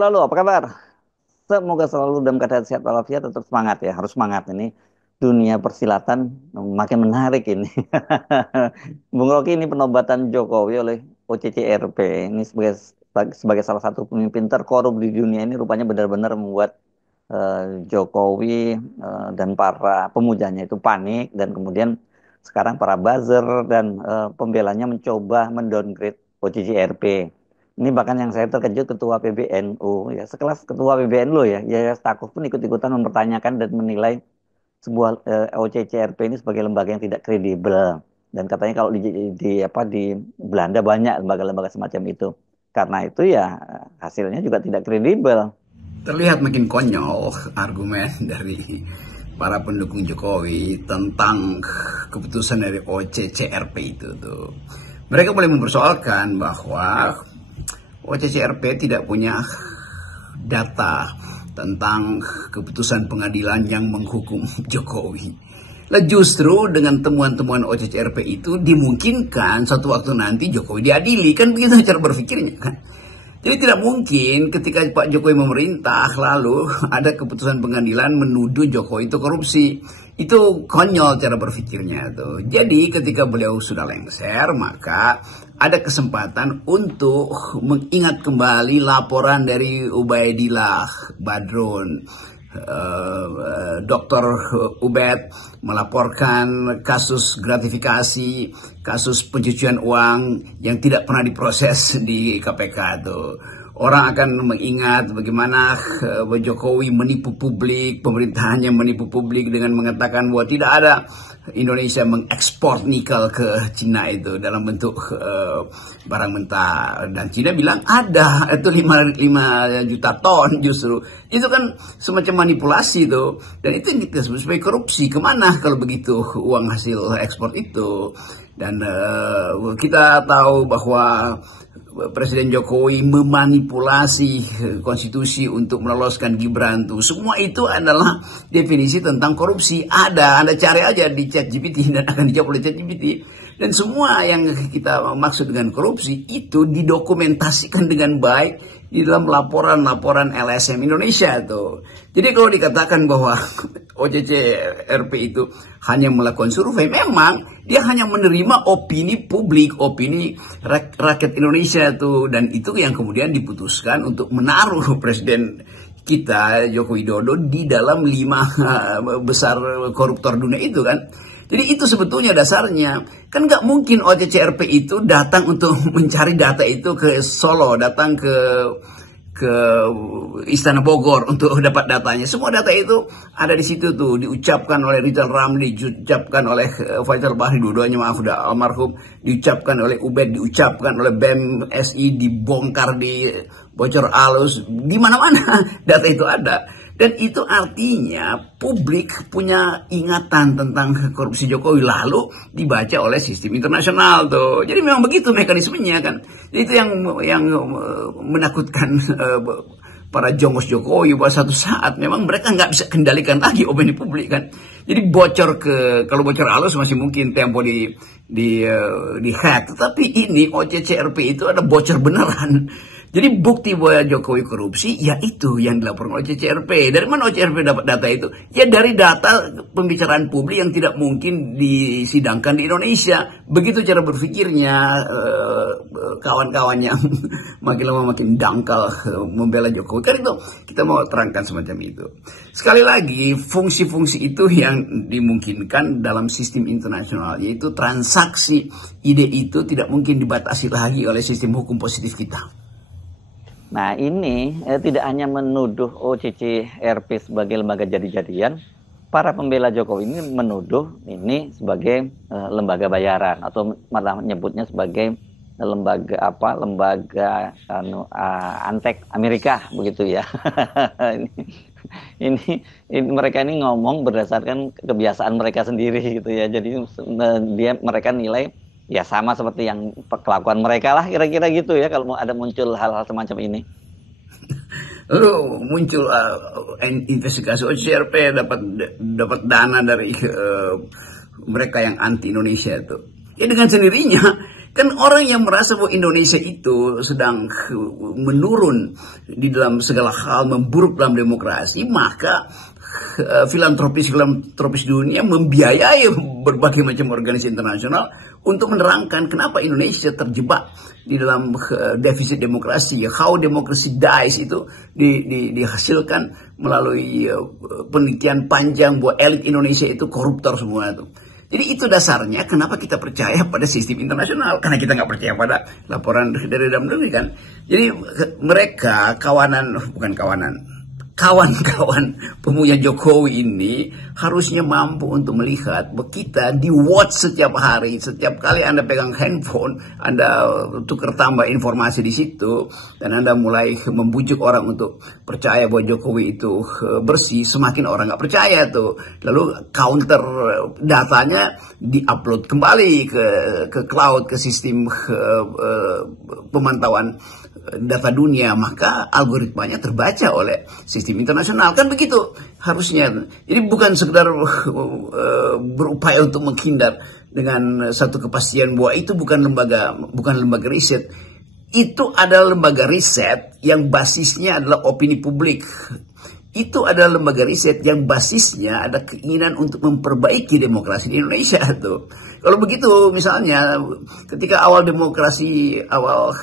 Halo, halo, apa kabar? Semoga selalu dalam keadaan sehat walafiat, tetap semangat ya. Harus semangat ini. Dunia persilatan makin menarik ini. Bung Rocky, ini penobatan Jokowi oleh OCCRP. Ini sebagai salah satu pemimpin terkorup di dunia ini rupanya benar-benar membuat Jokowi dan para pemujanya itu panik, dan kemudian sekarang para buzzer dan pembelanya mencoba mendowngrade OCCRP. Ini bahkan yang saya terkejut, ketua PBNU ya, sekelas ketua PBNU ya, ya Stakuf pun ikut-ikutan mempertanyakan dan menilai sebuah OCCRP ini sebagai lembaga yang tidak kredibel. Dan katanya kalau di Belanda banyak lembaga-lembaga semacam itu. Karena itu ya hasilnya juga tidak kredibel. Terlihat makin konyol argumen dari para pendukung Jokowi tentang keputusan dari OCCRP itu tuh. Mereka boleh mempersoalkan bahwa OCCRP tidak punya data tentang keputusan pengadilan yang menghukum Jokowi. Lah justru dengan temuan-temuan OCCRP itu dimungkinkan suatu waktu nanti Jokowi diadili. Kan begitu cara berpikirnya kan. Jadi tidak mungkin ketika Pak Jokowi memerintah lalu ada keputusan pengadilan menuduh Jokowi itu korupsi. Itu konyol cara berpikirnya tuh. Jadi ketika beliau sudah lengser, maka ada kesempatan untuk mengingat kembali laporan dari Ubaidillah Badrun. Dr. Ubed melaporkan kasus gratifikasi, kasus pencucian uang yang tidak pernah diproses di KPK tuh. Orang akan mengingat bagaimana Jokowi menipu publik, pemerintahannya menipu publik dengan mengatakan bahwa tidak ada Indonesia mengekspor nikel ke Cina itu dalam bentuk barang mentah. Dan Cina bilang ada, itu 5 juta ton justru. Itu kan semacam manipulasi itu. Dan itu yang kita sebut sebagai korupsi. Kemana kalau begitu uang hasil ekspor itu? Dan kita tahu bahwa Presiden Jokowi memanipulasi konstitusi untuk meloloskan Gibran tuh. Semua itu adalah definisi tentang korupsi. Anda cari aja di ChatGPT dan akan dijawab oleh ChatGPT. Dan semua yang kita maksud dengan korupsi itu didokumentasikan dengan baik di dalam laporan-laporan LSM Indonesia tuh. Jadi kalau dikatakan bahwa OCCRP itu hanya melakukan survei, memang dia hanya menerima opini publik, opini rakyat Indonesia tuh, dan itu yang kemudian diputuskan untuk menaruh Presiden kita Joko Widodo di dalam 5 besar koruptor dunia itu kan. Jadi itu sebetulnya dasarnya. Kan nggak mungkin OCCRP itu datang untuk mencari data itu ke Solo, datang ke Istana Bogor untuk dapat datanya. Semua data itu ada di situ tuh, diucapkan oleh Rizal Ramli, diucapkan oleh Faisal Bahri, dua-duanya maaf udah almarhum, diucapkan oleh Ubed, diucapkan oleh BEM SI, dibongkar di bocor alus, di mana-mana data itu ada. Dan itu artinya publik punya ingatan tentang korupsi Jokowi lalu dibaca oleh sistem internasional tuh. Jadi memang begitu mekanismenya kan. Jadi itu yang menakutkan para jongos Jokowi bahwa satu saat memang mereka nggak bisa kendalikan lagi opini publik kan. Jadi kalau bocor halus masih mungkin Tempo di hack, tetapi ini OCCRP itu ada bocor beneran. Jadi bukti bahwa Jokowi korupsi, ya itu yang dilaporkan oleh OCCRP. Dari mana OCCRP dapat data itu? Ya dari data pembicaraan publik yang tidak mungkin disidangkan di Indonesia. Begitu cara berpikirnya kawan-kawan yang makin lama makin dangkal membela Jokowi. Kan itu kita mau terangkan semacam itu. Sekali lagi, fungsi-fungsi itu yang dimungkinkan dalam sistem internasional, yaitu transaksi ide itu tidak mungkin dibatasi lagi oleh sistem hukum positif kita. Nah ini tidak hanya menuduh OCCRP sebagai lembaga jadi-jadian, para pembela Jokowi ini menuduh ini sebagai lembaga bayaran, atau malah menyebutnya sebagai lembaga antek Amerika begitu ya. ini mereka ini ngomong berdasarkan kebiasaan mereka sendiri gitu ya. Jadi mereka nilai ya sama seperti yang kelakuan mereka lah kira-kira gitu ya kalau ada muncul hal-hal semacam ini. Lalu muncul investigasi OCCRP dapat dana dari mereka yang anti Indonesia itu. Ya dengan sendirinya Kan orang yang merasa bahwa Indonesia itu sedang menurun di dalam segala hal, memburuk dalam demokrasi, maka filantropis dunia membiayai berbagai macam organisasi internasional untuk menerangkan kenapa Indonesia terjebak di dalam defisit demokrasi. How democracy dies itu dihasilkan melalui penelitian panjang bahwa elit Indonesia itu koruptor semua itu. Jadi itu dasarnya kenapa kita percaya pada sistem internasional. Karena kita nggak percaya pada laporan dari dalam negeri kan. Jadi mereka kawan-kawan pemuja Jokowi ini harusnya mampu untuk melihat bahwa kita di watch setiap hari, setiap kali Anda pegang handphone, Anda tukar tambah informasi di situ, dan Anda mulai membujuk orang untuk percaya bahwa Jokowi itu bersih, semakin orang nggak percaya tuh. Lalu counter datanya diupload kembali ke cloud, ke sistem pemantauan data dunia, maka algoritmanya terbaca oleh sistem internasional. Kan begitu harusnya. Jadi bukan sekedar berupaya untuk menghindar dengan satu kepastian bahwa itu bukan lembaga riset. Itu adalah lembaga riset yang basisnya adalah opini publik. Itu adalah lembaga riset yang basisnya ada keinginan untuk memperbaiki demokrasi di Indonesia tuh. Kalau begitu misalnya ketika awal demokrasi, awal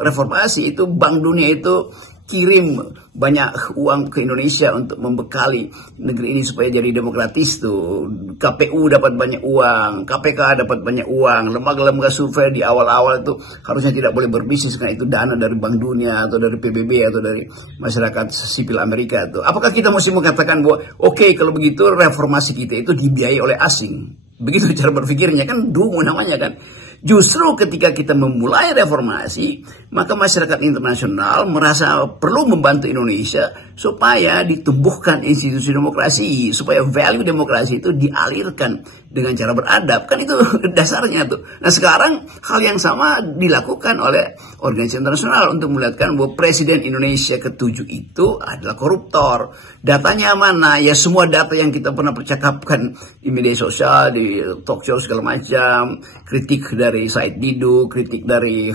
reformasi itu Bank Dunia itu kirim banyak uang ke Indonesia untuk membekali negeri ini supaya jadi demokratis tuh. KPU dapat banyak uang, KPK dapat banyak uang, lembaga-lembaga survei di awal-awal itu harusnya tidak boleh berbisnis karena itu dana dari Bank Dunia atau dari PBB atau dari masyarakat sipil Amerika tuh. Apakah kita mesti mengatakan bahwa oke, kalau begitu reformasi kita itu dibiayai oleh asing? Begitu cara berpikirnya, kan dungu namanya kan. Justru ketika kita memulai reformasi, maka masyarakat internasional merasa perlu membantu Indonesia supaya ditumbuhkan institusi demokrasi, supaya value demokrasi itu dialirkan dengan cara beradab. Kan itu dasarnya tuh. Nah sekarang hal yang sama dilakukan oleh organisasi internasional untuk melihatkan bahwa Presiden Indonesia ke-7 itu adalah koruptor. Datanya mana? Ya semua data yang kita pernah percakapkan di media sosial, di talk show segala macam, kritik dari Said Didu, kritik dari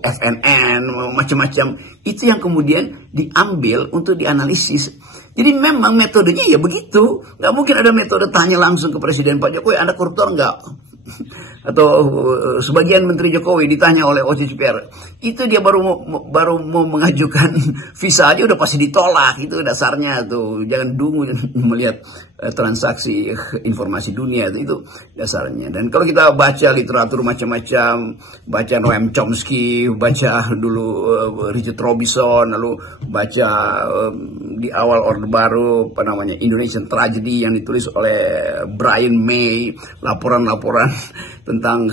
FNN, macam-macam. Itu yang kemudian diambil untuk dianalisis. Jadi memang metodenya ya begitu. Nggak mungkin ada metode tanya langsung ke Presiden, Pak Jokowi, Anda koruptor nggak? Atau sebagian Menteri Jokowi ditanya oleh OCCPR, itu dia baru mau mengajukan visa aja udah pasti ditolak. Itu dasarnya tuh, jangan dungu melihat transaksi informasi dunia itu dasarnya. Dan kalau kita baca literatur macam-macam, baca Noam Chomsky, baca dulu Richard Robinson, lalu baca di awal Orde Baru apa namanya Indonesian Tragedy yang ditulis oleh Brian May, laporan-laporan tentang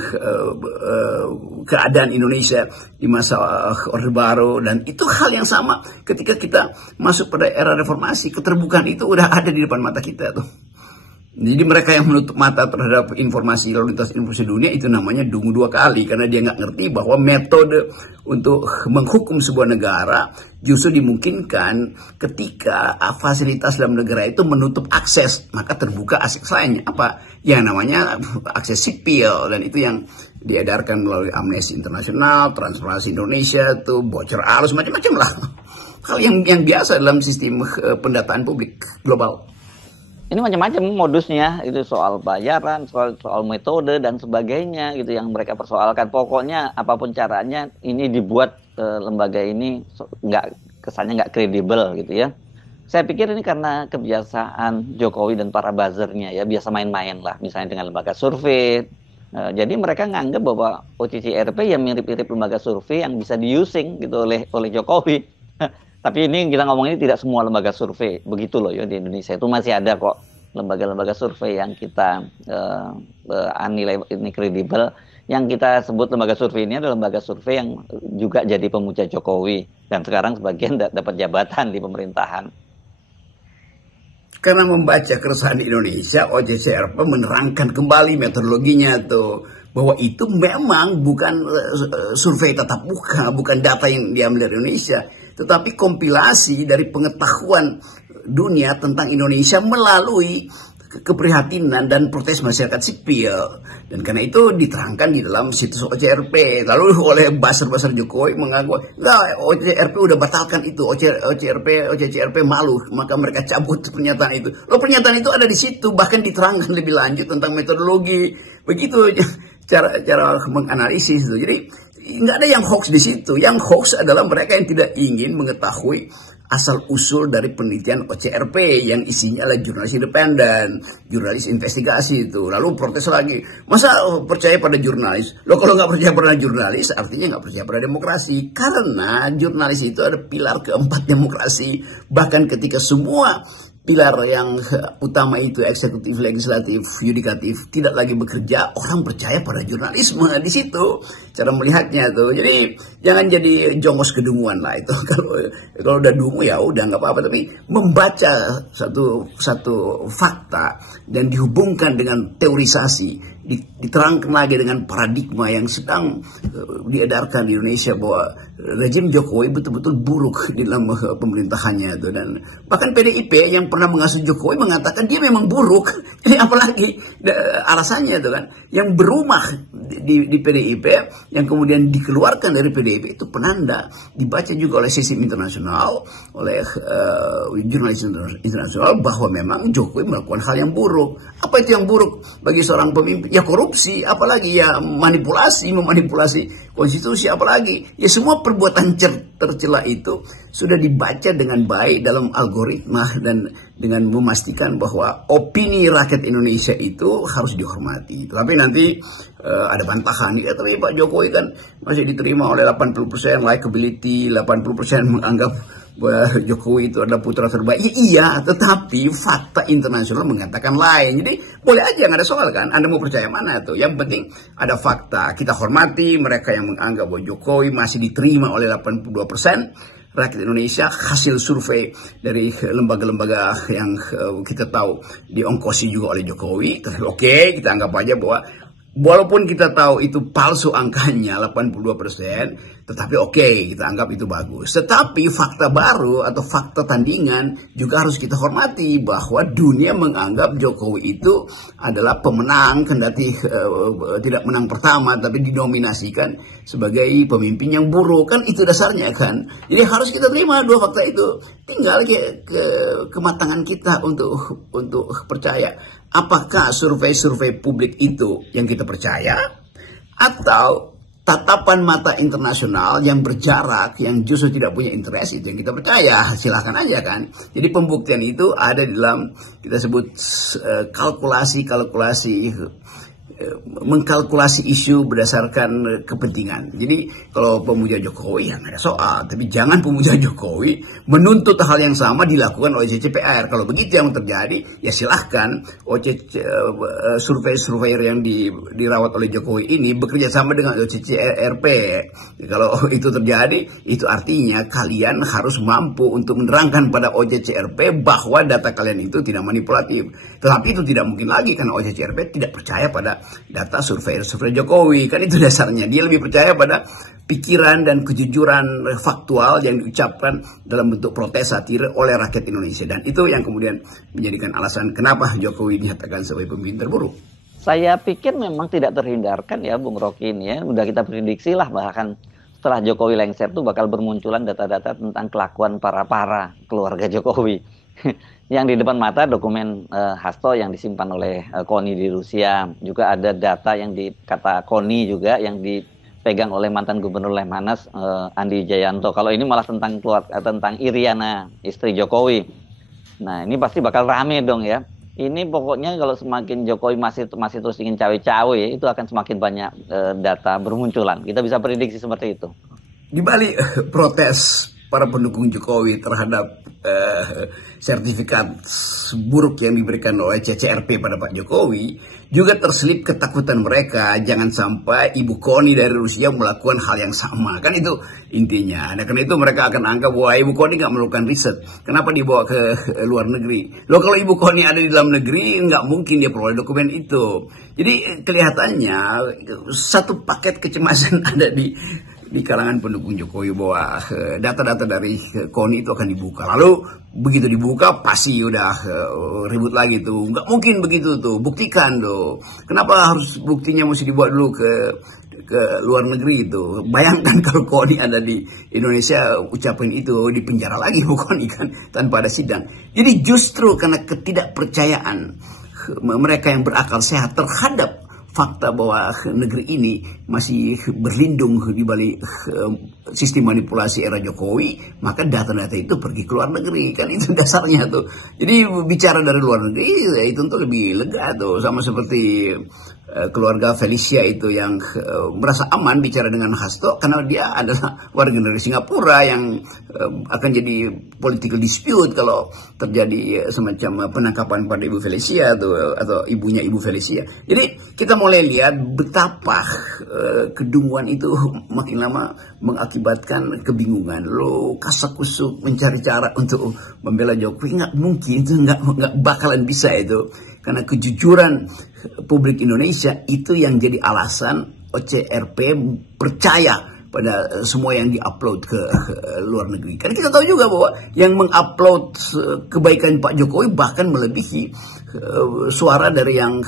keadaan Indonesia di masa Orde Baru. Dan itu hal yang sama ketika kita masuk pada era reformasi, keterbukaan itu udah ada di depan mata kita tuh. Jadi mereka yang menutup mata terhadap informasi lalu lintas informasi dunia itu namanya dungu dua kali, karena dia nggak ngerti bahwa metode untuk menghukum sebuah negara justru dimungkinkan ketika fasilitas dalam negara itu menutup akses, maka terbuka akses lainnya apa yang namanya akses sipil, dan itu yang diedarkan melalui Amnesty Internasional, Transparansi Indonesia, tuh bocor arus macam-macam lah, hal yang biasa dalam sistem pendataan publik global. Ini macam-macam modusnya, itu soal bayaran, soal metode dan sebagainya gitu yang mereka persoalkan. Pokoknya apapun caranya ini dibuat lembaga ini kesannya nggak kredibel gitu ya. Saya pikir ini karena kebiasaan Jokowi dan para buzzernya ya, biasa main-main lah, misalnya dengan lembaga survei. Jadi mereka nganggap bahwa OCCRP ya mirip-mirip lembaga survei yang bisa diusing gitu oleh Jokowi. Tapi ini kita ngomong ini tidak semua lembaga survei begitu loh ya, di Indonesia itu masih ada kok lembaga-lembaga survei yang kita nilai ini kredibel. Yang kita sebut lembaga survei ini adalah lembaga survei yang juga jadi pemuja Jokowi dan sekarang sebagian dapat jabatan di pemerintahan. Karena membaca keresahan di Indonesia, OCCRP menerangkan kembali metodologinya tuh, bahwa itu memang bukan survei tatap muka, bukan data yang diambil dari Indonesia, tetapi kompilasi dari pengetahuan dunia tentang Indonesia melalui keprihatinan dan protes masyarakat sipil. Dan karena itu diterangkan di dalam situs OCRP. Lalu oleh buzzer-buzzer Jokowi mengaku, nah OCRP udah batalkan itu, OCCRP malu, maka mereka cabut pernyataan itu. Loh, pernyataan itu ada di situ, bahkan diterangkan lebih lanjut tentang metodologi. Begitu cara menganalisis itu. Jadi nggak ada yang hoax di situ. Yang hoax adalah mereka yang tidak ingin mengetahui asal-usul dari penelitian OCRP yang isinya adalah jurnalis independen, jurnalis investigasi itu. Lalu protes lagi, masa percaya pada jurnalis? Loh, kalau nggak percaya pada jurnalis, artinya nggak percaya pada demokrasi. Karena jurnalis itu ada pilar keempat demokrasi. Bahkan ketika semua pilar yang utama itu eksekutif, legislatif, yudikatif tidak lagi bekerja, orang percaya pada jurnalisme. Di situ cara melihatnya tuh. Jadi jangan jadi jongos kedunguan lah itu. Kalau udah dungu ya udah nggak apa-apa, tapi membaca satu fakta dan dihubungkan dengan teorisasi, diterangkan lagi dengan paradigma yang sedang diedarkan di Indonesia bahwa rejim Jokowi betul-betul buruk di dalam pemerintahannya itu. Dan bahkan PDIP yang pernah mengasuh Jokowi mengatakan dia memang buruk. Ini apalagi alasannya itu kan, yang berumah di PDIP yang kemudian dikeluarkan dari PDIP itu penanda dibaca juga oleh sistem internasional, oleh jurnalis internasional, bahwa memang Jokowi melakukan hal yang buruk. Apa itu yang buruk bagi seorang pemimpin? Ya korupsi, apalagi ya memanipulasi konstitusi, apalagi ya semua perbuatan tercela itu sudah dibaca dengan baik dalam algoritma dan dengan memastikan bahwa opini rakyat Indonesia itu harus dihormati. Tapi nanti ada bantahan, ya, tapi Pak Jokowi kan masih diterima oleh 80% likability, 80% menganggap bahwa Jokowi itu adalah putra terbaik. Ya, iya, tetapi fakta internasional mengatakan lain. Jadi boleh aja, nggak ada soal kan. Anda mau percaya mana tuh? Yang penting ada fakta. Kita hormati mereka yang menganggap bahwa Jokowi masih diterima oleh 82% rakyat Indonesia. Hasil survei dari lembaga-lembaga yang kita tahu diongkosi juga oleh Jokowi. Oke, kita anggap aja bahwa walaupun kita tahu itu palsu angkanya 82%, tetapi oke, kita anggap itu bagus. Tetapi fakta baru atau fakta tandingan juga harus kita hormati, bahwa dunia menganggap Jokowi itu adalah pemenang, kendati tidak menang pertama, tapi dinominasikan sebagai pemimpin yang buruk. Kan itu dasarnya kan. Jadi harus kita terima dua fakta itu. Tinggal kematangan kita untuk percaya. Apakah survei-survei publik itu yang kita percaya, atau tatapan mata internasional yang berjarak, yang justru tidak punya interest, itu yang kita percaya? Silahkan aja kan. Jadi pembuktian itu ada di dalam, kita sebut mengkalkulasi isu berdasarkan kepentingan. Jadi kalau pemuja Jokowi ya nggak ada soal, tapi jangan pemuja Jokowi menuntut hal yang sama dilakukan oleh CCPR. Kalau begitu yang terjadi, ya silahkan survei-surveyor yang dirawat oleh Jokowi ini bekerja sama dengan OCCRP. Kalau itu terjadi, itu artinya kalian harus mampu untuk menerangkan pada OCCRP bahwa data kalian itu tidak manipulatif. Tetapi itu tidak mungkin lagi karena OCCRP tidak percaya pada data survei Jokowi. Kan itu dasarnya. Dia lebih percaya pada pikiran dan kejujuran faktual yang diucapkan dalam bentuk protes satir oleh rakyat Indonesia. Dan itu yang kemudian menjadikan alasan kenapa Jokowi dinyatakan sebagai pemimpin terburuk. Saya pikir memang tidak terhindarkan ya Bung Rocky ini ya. Udah kita prediksi lah, bahkan setelah Jokowi lengser tuh bakal bermunculan data-data tentang kelakuan para keluarga Jokowi. Yang di depan mata dokumen Hasto yang disimpan oleh KONI di Rusia. Juga ada data yang kata KONI juga yang dipegang oleh mantan gubernur Lemhanas Andi Jayanto. Kalau ini malah tentang Iriana, istri Jokowi. Nah, ini pasti bakal rame dong ya. Ini pokoknya kalau semakin Jokowi masih terus ingin cawe-cawe, itu akan semakin banyak data bermunculan. Kita bisa prediksi seperti itu. Di balik protes para pendukung Jokowi terhadap sertifikat buruk yang diberikan oleh CCRP pada Pak Jokowi, juga terselip ketakutan mereka jangan sampai Ibu Koni dari Rusia melakukan hal yang sama. Kan itu intinya. Nah, karena itu mereka akan anggap bahwa Ibu Koni nggak melakukan riset. Kenapa dibawa ke luar negeri? Loh, kalau Ibu Koni ada di dalam negeri, nggak mungkin dia peroleh dokumen itu. Jadi kelihatannya satu paket kecemasan ada di di kalangan pendukung Jokowi bahwa data-data dari KONI itu akan dibuka. Lalu begitu dibuka pasti udah ribut lagi tuh. Nggak mungkin begitu tuh, buktikan tuh. Kenapa harus buktinya mesti dibuat dulu ke luar negeri itu? Bayangkan kalau KONI ada di Indonesia ucapin itu, di penjara lagi Bu KONI kan tanpa ada sidang. Jadi justru karena ketidakpercayaan mereka yang berakal sehat terhadap fakta bahwa negeri ini masih berlindung di balik sistem manipulasi era Jokowi, maka data-data itu pergi ke luar negeri, kan itu dasarnya tuh. Jadi bicara dari luar negeri ya itu tentu lebih lega tuh, sama seperti keluarga Felicia itu yang merasa aman bicara dengan Hasto karena dia adalah warga negara Singapura yang akan jadi political dispute kalau terjadi semacam penangkapan pada Ibu Felicia atau ibunya Ibu Felicia. Jadi kita mulai lihat betapa kedunguan itu makin lama mengakibatkan kebingungan. Lo kasak-kusuk mencari cara untuk membela Jokowi, nggak mungkin itu, nggak bakalan bisa itu. Karena kejujuran publik Indonesia itu yang jadi alasan OCRP percaya pada semua yang diupload ke luar negeri. Karena kita tahu juga bahwa yang mengupload kebaikan Pak Jokowi bahkan melebihi suara dari yang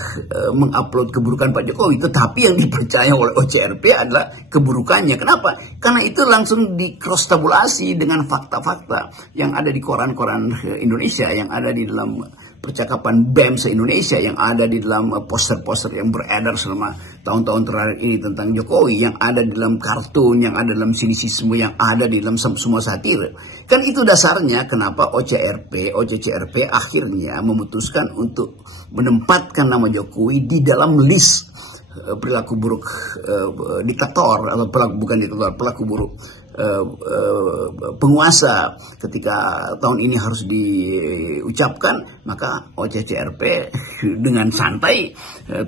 mengupload keburukan Pak Jokowi. Tetapi yang dipercaya oleh OCRP adalah keburukannya. Kenapa? Karena itu langsung di cross tabulasi dengan fakta-fakta yang ada di koran-koran Indonesia, yang ada di dalam percakapan BEM se-Indonesia, yang ada di dalam poster-poster yang beredar selama tahun-tahun terakhir ini tentang Jokowi, yang ada di dalam kartun, yang ada dalam sinisisme, yang ada di dalam semua satir. Kan itu dasarnya kenapa OCCRP akhirnya memutuskan untuk menempatkan nama Jokowi di dalam list perilaku buruk diktator, atau bukan diktator, pelaku buruk penguasa. Ketika tahun ini harus diucapkan, maka OCCRP dengan santai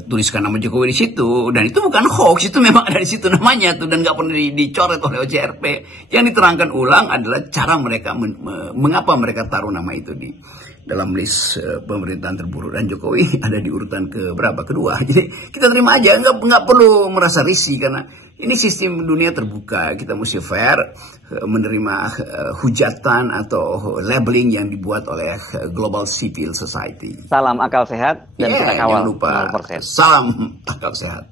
tuliskan nama Jokowi di situ, dan itu bukan hoax, itu memang ada di situ namanya tuh, dan nggak pernah dicoret oleh OCRP. Yang diterangkan ulang adalah cara mereka mengapa mereka taruh nama itu di dalam list pemerintahan terburuk, dan Jokowi ada di urutan kedua. Jadi kita terima aja, nggak perlu merasa risih, karena ini sistem dunia terbuka. Kita mesti fair menerima hujatan atau labeling yang dibuat oleh global civil society. Salam akal sehat dan kita kawal jangan lupa 0%. salam akal sehat.